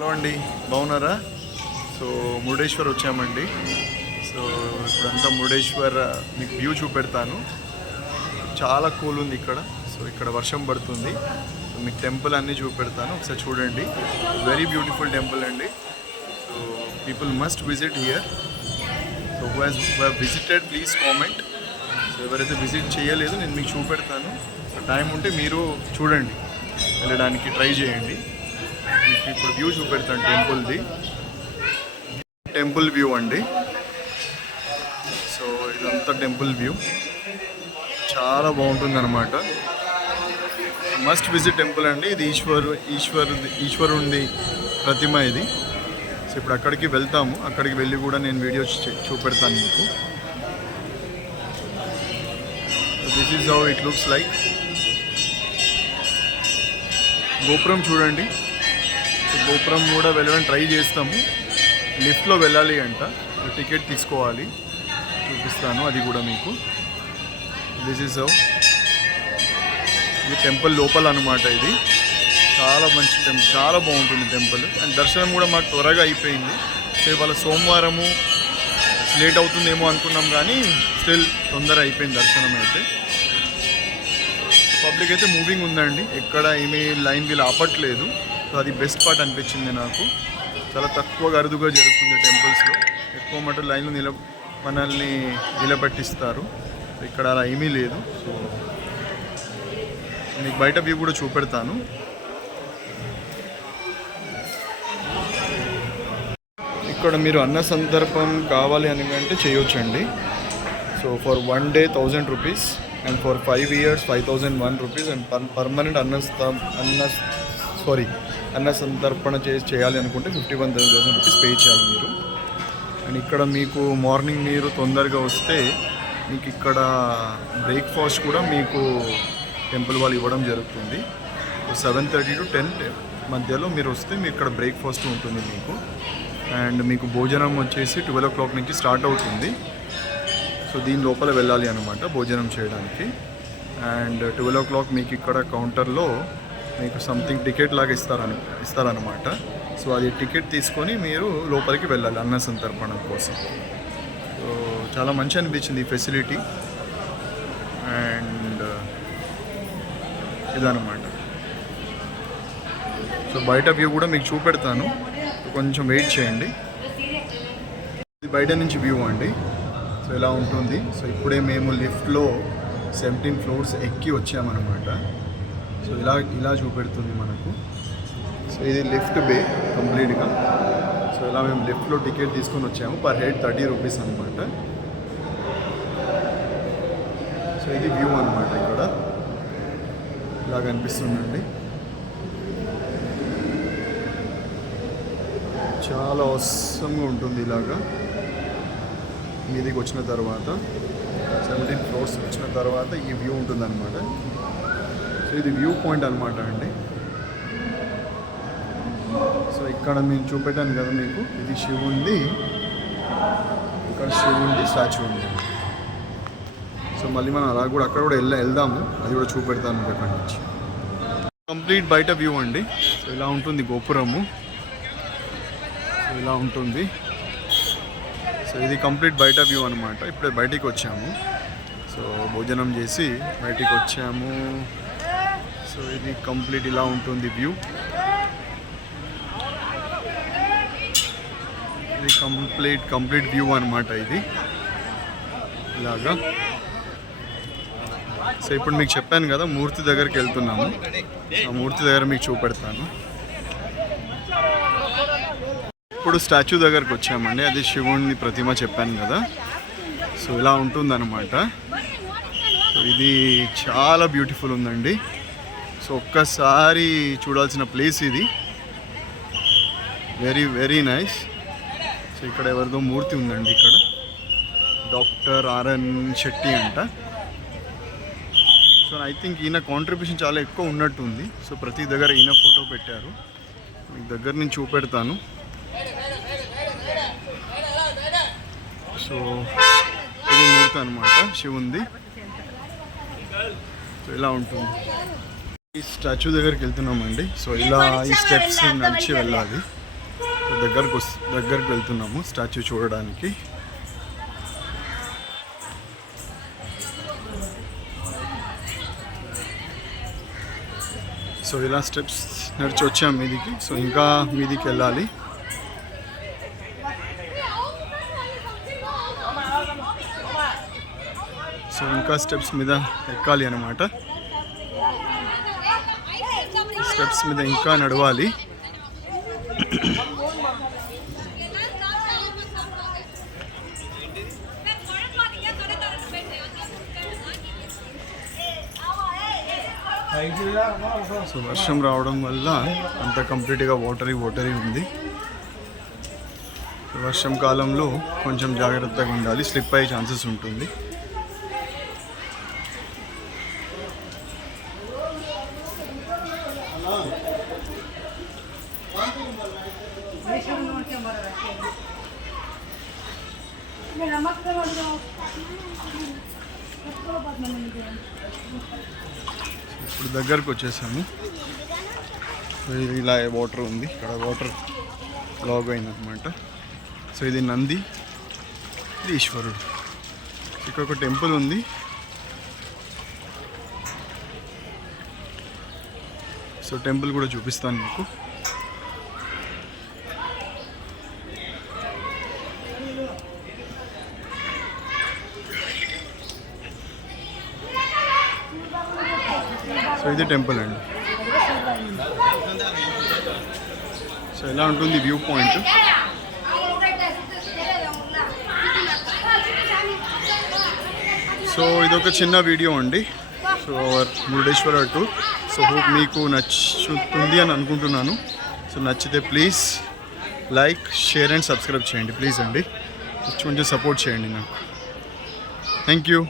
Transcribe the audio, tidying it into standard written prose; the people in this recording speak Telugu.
హలో అండి, బాగున్నారా? సో మురుడేశ్వర్ వచ్చామండి. సో ఇప్పుడంతా మురుడేశ్వర్ మీకు వ్యూ చూపెడతాను. చాలా కూల్ ఉంది ఇక్కడ. సో ఇక్కడ వర్షం పడుతుంది. సో మీకు టెంపుల్ అన్నీ చూపెడతాను, ఒకసారి చూడండి. వెరీ బ్యూటిఫుల్ టెంపుల్ అండి. So people must visit here. So who have visited please comment. So ఎవరైతే విజిట్ చేయలేదు నేను మీకు చూపెడతాను. సో టైం ఉంటే మీరు చూడండి, వెళ్ళడానికి ట్రై చేయండి. మీకు ఇప్పుడు వ్యూ చూపెడతాను టెంపుల్ది. టెంపుల్ వ్యూ అండి. సో ఇదంతా టెంపుల్ వ్యూ, చాలా బాగుంటుంది అనమాట. మస్ట్ విజిట్ టెంపుల్ అండి. ఇది ఈశ్వరుడి ప్రతిమ ఇది. సో ఇప్పుడు అక్కడికి వెళ్తాము. అక్కడికి వెళ్ళి కూడా నేను వీడియో చూపెడతాను మీకు. This is how it looks like. గోపురం చూడండి. సో గోపురం కూడా వెళ్ళడానికి ట్రై చేస్తాము. లిఫ్ట్లో వెళ్ళాలి అంట, టికెట్ తీసుకోవాలి. చూపిస్తాను అది కూడా మీకు. This is how. ఇది టెంపుల్ లోపల అనమాట. ఇది చాలా మంచి టెంపుల్, చాలా బాగుంటుంది టెంపుల్. అండ్ దర్శనం కూడా మాకు త్వరగా అయిపోయింది. సో ఇవాళ సోమవారము, లేట్ అవుతుందేమో అనుకున్నాం కానీ స్టిల్ తొందర అయిపోయింది దర్శనం అయితే. పబ్లిక్ అయితే మూవింగ్ ఉందండి, ఎక్కడ ఏమీ లైన్ వీళ్ళు ఆపట్లేదు. సో అది బెస్ట్ పార్ట్ అనిపించింది నాకు. చాలా తక్కువగా అరుదుగా జరుగుతుంది టెంపుల్స్లో. ఎక్కువ మటు లైన్లో మనల్ని నిలబెట్టిస్తారు. ఇక్కడ అలా ఏమీ లేదు. సో మీకు బయట వ్యూ కూడా చూపెడతాను. ఇక్కడ మీరు అన్న సందర్భం కావాలి అని అంటే చేయొచ్చండి. So for 1 day 1000 rupees and for 5 years 5001 rupees and permanent అన్న సంతర్పణ చేయాలి అనుకుంటే 51,000 rupees పే చేయాలి మీరు. అండ్ ఇక్కడ మీకు మార్నింగ్ మీరు తొందరగా వస్తే మీకు ఇక్కడ బ్రేక్ఫాస్ట్ కూడా మీకు టెంపుల్ వాళ్ళు ఇవ్వడం జరుగుతుంది. 7:30 to 10 మధ్యలో మీరు వస్తే మీకు ఇక్కడ బ్రేక్ఫాస్ట్ ఉంటుంది మీకు. అండ్ మీకు భోజనం వచ్చేసి 12 o'clock నుంచి స్టార్ట్ అవుతుంది. సో దీని లోపల వెళ్ళాలి అనమాట భోజనం చేయడానికి. అండ్ 12 o'clock మీకు ఇక్కడ కౌంటర్లో మీకు సంథింగ్ టికెట్ లాగా ఇస్తారనమాట. సో అది టికెట్ తీసుకొని మీరు లోపలికి వెళ్ళాలి అన్న సంతర్పణం కోసం. సో చాలా మంచి అనిపించింది ఈ ఫెసిలిటీ. అండ్ ఇదనమాట. సో బయట వ్యూ కూడా మీకు చూపెడతాను, కొంచెం వెయిట్ చేయండి. ఇది బయట నుంచి వ్యూ అండి. సో ఇలా ఉంటుంది. సో ఇప్పుడే మేము లిఫ్ట్లో 17 floors ఎక్కి వచ్చామన్నమాట. సో ఇలా చూపెడుతుంది మనకు. సో ఇది లిఫ్ట్ బే కంప్లీట్గా. సో ఇలా మేము లిఫ్ట్లో టికెట్ తీసుకొని వచ్చాము. పర్ హెడ్ 30 rupees అనమాట. సో ఇది వ్యూ అనమాట. ఇక్కడ ఇలా కనిపిస్తుందండి. చాలా అవసరంగా ఉంటుంది ఇలాగా. మీదికి వచ్చిన తర్వాత 17 floors వచ్చిన తర్వాత ఈ వ్యూ ఉంటుంది అనమాట. సో ఇది వ్యూ పాయింట్ అనమాట అండి. సో ఇక్కడ నేను చూపెట్టాను కదా మీకు, ఇది శివుంది. ఇక్కడ శివుంది స్టాచ్యూ ఉంది. సో మళ్ళీ మనం అలా కూడా అక్కడ కూడా వెళ్దాము, అది కూడా చూపెడతాను అక్కడి నుంచి. కంప్లీట్ బయట వ్యూ అండి. సో ఇలా ఉంటుంది గోపురము. సో ఇలా ఉంటుంది. సో ఇది కంప్లీట్ బయట వ్యూ అనమాట. ఇప్పుడే బయటికి వచ్చాము. సో భోజనం చేసి బయటికి వచ్చాము. సో ఇది కంప్లీట్ ఇలా ఉంటుంది వ్యూ. ఇది కంప్లీట్ వ్యూ అనమాట ఇది ఇలాగా. సో ఇప్పుడు మీకు చెప్పాను కదా మూర్తి దగ్గరికి వెళ్తున్నాము. ఆ మూర్తి దగ్గర మీకు చూపెడతాను. ఇప్పుడు స్టాచ్యూ దగ్గరకు వచ్చామండి. అది శివుని ప్రతిమ చెప్పాను కదా. సో ఇలా ఉంటుందన్నమాట. సో ఇది చాలా బ్యూటిఫుల్ ఉందండి. సో ఒక్కసారి చూడాల్సిన ప్లేస్ ఇది. Very very nice. సో ఇక్కడ ఎవరిదో మూర్తి ఉందండి. ఇక్కడ డాక్టర్ ఆర్ఎన్ శెట్టి అంట. సో ఐ థింక్ ఈయన కాంట్రిబ్యూషన్ చాలా ఎక్కువ ఉన్నట్టుంది. సో ప్రతి దగ్గర ఈయన ఫోటో పెట్టారు. మీకు దగ్గర నుంచి చూపెడతాను. సో ఇది మూర్తి అనమాట శివుంది. సో ఇలా ఉంటుంది. ఈ స్టాచ్యూ దగ్గరికి వెళ్తున్నామండి. సో ఇలా ఈ స్టెప్స్ నడిచి వెళ్ళాలి. దగ్గరికి వెళ్తున్నాము స్టాచ్యూ చూడడానికి. సో ఇలా స్టెప్స్ నడిచి వచ్చాం మీదికి. సో ఇంకా మీదికి వెళ్ళాలి. సో ఇంకా స్టెప్స్ మీద ఎక్కాలి అన్నమాట. స్టెప్స్ మీద ఇంకా నడవాలి. సో వర్షం రావడం వల్ల అంత కంప్లీట్గా వాటరీ ఉంది. వర్షం కాలంలో కొంచెం జాగ్రత్తగా ఉండాలి, స్లిప్ అయ్యే ఛాన్సెస్ ఉంటుంది. ఇప్పుడు దగ్గరకు వచ్చేసాము. ఇలా వాటర్ ఉంది, ఇక్కడ వాటర్ లాగ్ అయిందనమాట. సో ఇది నంది, ఇది ఈశ్వరుడు. ఇక్కడ ఒక టెంపుల్ ఉంది. సో టెంపుల్ కూడా చూపిస్తాను మీకు. సో ఇది టెంపుల్ అండి. సో ఎలా ఉంటుంది వ్యూ పాయింట్. సో ఇదొక చిన్న వీడియో అండి. So Murudeshwar tour. So hope మీకు నచ్చుతుంది అని అనుకుంటున్నాను. సో నచ్చితే please like, share and subscribe చేయండి ప్లీజ్ అండి. కొంచెం సపోర్ట్ చేయండి నాకు. Thank you.